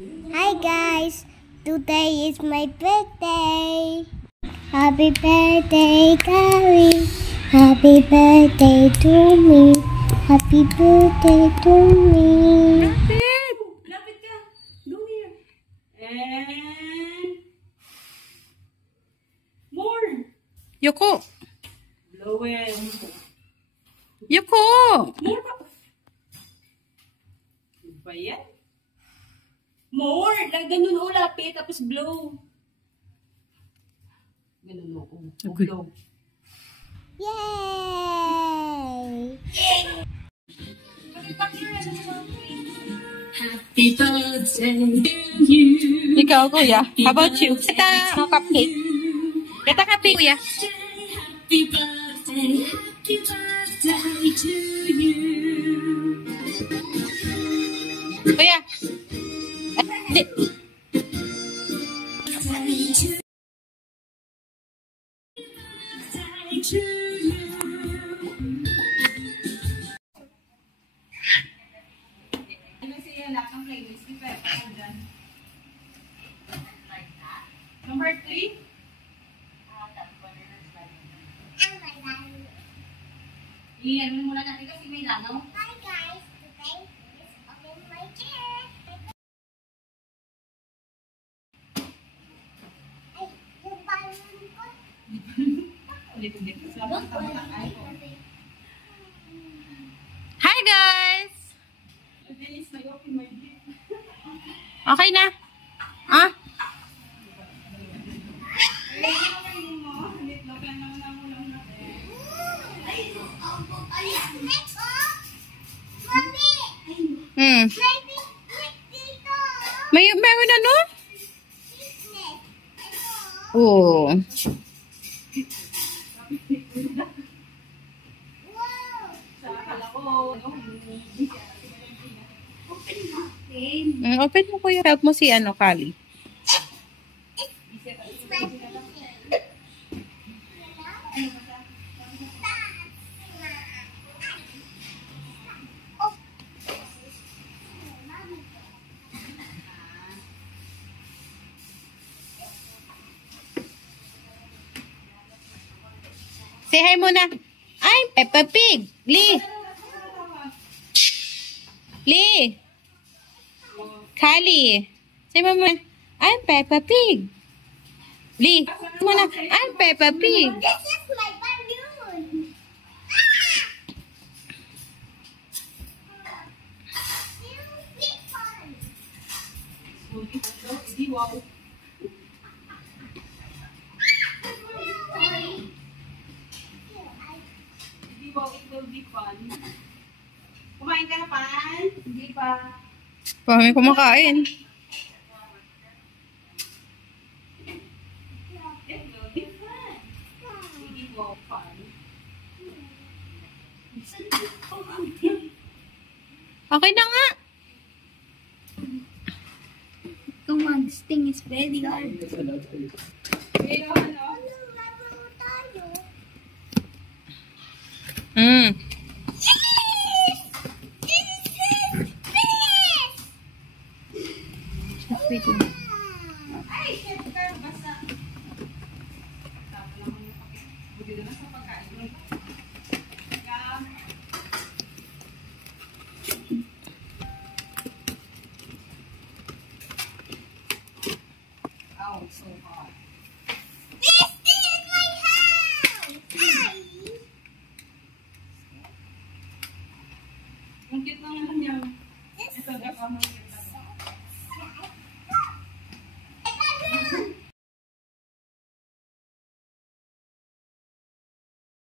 Hi guys, today is my birthday. Happy birthday, Gary. Happy birthday to me. Happy birthday to me. Lapit ka. Do here. And more. Yoko! Blow it. Yoko! More pa. Ano ba yan? More. Ganun o, lapit. Tapos blow. Ganun o. Okay. Blow. Yay! Happy birthday to you. Ikaw, kuya. How about you? Kita, cupcake. Kita cupcake, kuya. Happy birthday to you. Kuya. Di. To you. Ano siya lahat ng playlist? Number 3? Iyan mo muna natin kasi may lanaw. Hi guys, today is open my chair. Ay, yung balloon ko. Ulit-ulit. Salamat tama ay. Hi, guys! Dennis, nag-open my gift. Okay na? Ah? Hmm. Meron ano? Oh. Open mo kuya. Help mo si ano, Kali. Say hi muna. I'm Peppa Pig. Lee. Lee. Kali. Say mama. I'm Peppa Pig. Lee. Muna. I'm Peppa Pig. This is my balloon. Wow. Wow, it will be fun. Kumain ka na, Pan? Hindi pa. Pami kumakain. It will be fun. Hindi wow, fun. Okay na nga. Come on, this thing is very hard. Pero ano? Hmm. Video. Ay, syempre, basta. Tama lang mo yung buti na sa pagkain. Yum. Oh, so hot. This is my house. Ang cute naman niya. Ito, dapat mo